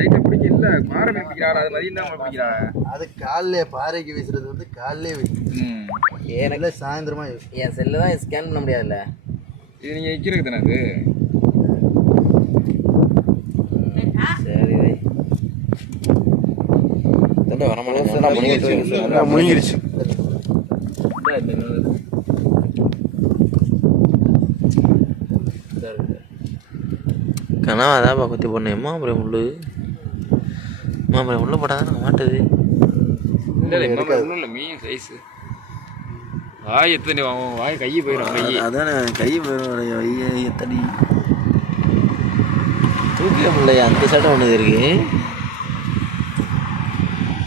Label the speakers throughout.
Speaker 1: லைட்டா பிடிக்க இல்ல மீன் பிடிக்கிறாரு? அது மதியம் தான் பிடிக்கிறாங்க.
Speaker 2: அது காலைல பாறைக்கு வீசுறது வந்து காலையிலே வீசுது.
Speaker 1: ம்.
Speaker 3: எனக்கு
Speaker 2: சாயந்தரமா வீசும்
Speaker 3: என் செல்லு தான் ஸ்கேன் பண்ண முடியாதுல்ல.
Speaker 1: இது நீங்க வைக்கிறது தானே அது?
Speaker 3: சரி
Speaker 2: முழுங்கிருச்சு.
Speaker 3: கனவா தான் குத்தி போடணும். அப்புறம் முள்ளு? அப்புறம் முள்ளு போட்டால் மாட்டுது.
Speaker 1: இல்ல மீன் சைஸ் வாய் எத்தனை வாங்க வாய் கையை போயிடும் கை
Speaker 3: அதானே கை போயிடும் எத்தனை தூக்கல முடியல அந்த சட்டை ஒன்று இருக்கு.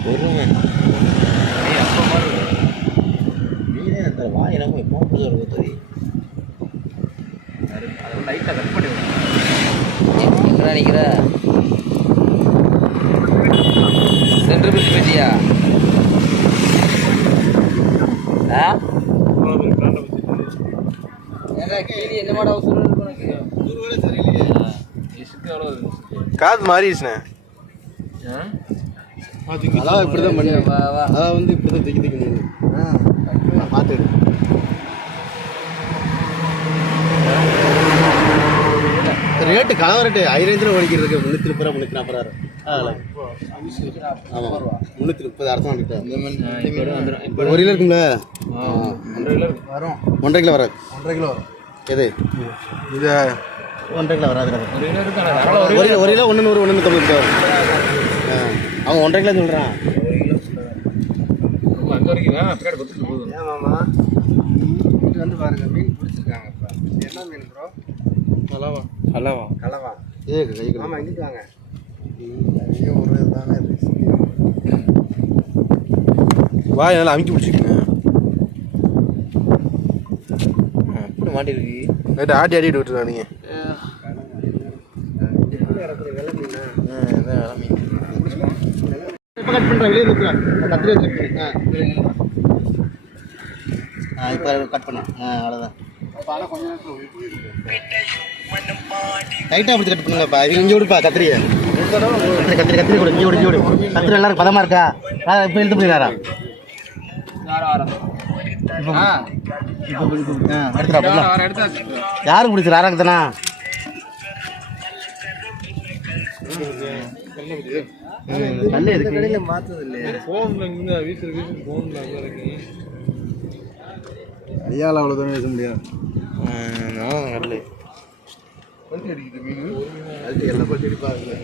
Speaker 3: பொறுமை. மீனே அந்த வாய் நம்ம எப்போ புதுசாக இருக்கும் தெரியும்
Speaker 1: லைட்டா கட் பண்ணி விடுங்க இசுக்கு எவ்வளோ இருந்துச்சு
Speaker 2: காது மாறிடுச்சுண்ணே.
Speaker 1: ஆ?
Speaker 2: அதான் இப்படி தான் பண்ணி அதான் வந்து இப்படி தான் தூக்கி தூக்கி முடியும் ரேட்டு கலவ ரேட்டு ஐநூறு ஓடிக்கிறதுக்கு முந்நூற்றி முப்பது ரூபா முந்நூற்றி நாற்பது ரூபா ஆமாம் முந்நூற்றி முப்பது அர்த்தம் வந்துட்டு. ஒரு கிலோ இருக்குங்களா
Speaker 1: ஒன்றரை கிலோ.
Speaker 2: வரும். ஒன்றரை கிலோ வராது? ஒன்றரை கிலோ வரும். எது? இது ஒன்றரை கிலோ வராது
Speaker 1: ஒரு கிலோ ஒரு
Speaker 2: கிலோ ஒன்று நூறு ஒன்று நூற்றம்பது கிலோ அவன் ஒன்றரை கிலோ சொல்கிறான் வந்து பாருங்க மீன் பிடிச்சிருக்காங்க இப்போ. என்ன மீன் ப்ரோ
Speaker 1: ஹலாவா ஹலாவா
Speaker 2: கலவா. ஏ கை ஆமாம் இங்கிட்டு வாங்க. ஐயோ ஒரு இதுதானே வாய் நல்லா அமுக்கி பிடிச்சிக்கங்க.
Speaker 3: அப்படி மாட்டிருக்கு
Speaker 2: நைட்டு ஆட்டி ஆட்டிட்டு விட்டுருக்கா நீங்கள் கட் பண்ணுறேன் வெளியே நிற்கிறேன் கத்திரி வச்சுருக்கேன். ஆ இப்போ கட் பண்ணேன் ஆ அவ்வளோதான் டைட்டாக பிடிச்சி கட் பண்ணுங்கப்பா இது இங்கே விடுப்பா கத்திரியை. கத்திரி கத்திரி கத்திரி கொடு இங்கே இங்கே விடு. கத்திரி எல்லாரும் பதமாக இருக்கா? இப்போ இழுத்து போயிடாரா யாருக்கு பிடிச்சி ஆராங்கத்தனா நல்ல இருக்கு மாத்தது இல்லையே
Speaker 1: ஃபோன்ல இருந்து வீட்டுல வீட்டுல ஃபோன்ல அங்க இருக்கு
Speaker 2: ஐயால அவ்வளோ தூரம் பேச முடியாது அடிக்குது மீன். எல்லாம் பட்டு அடிப்பாங்க.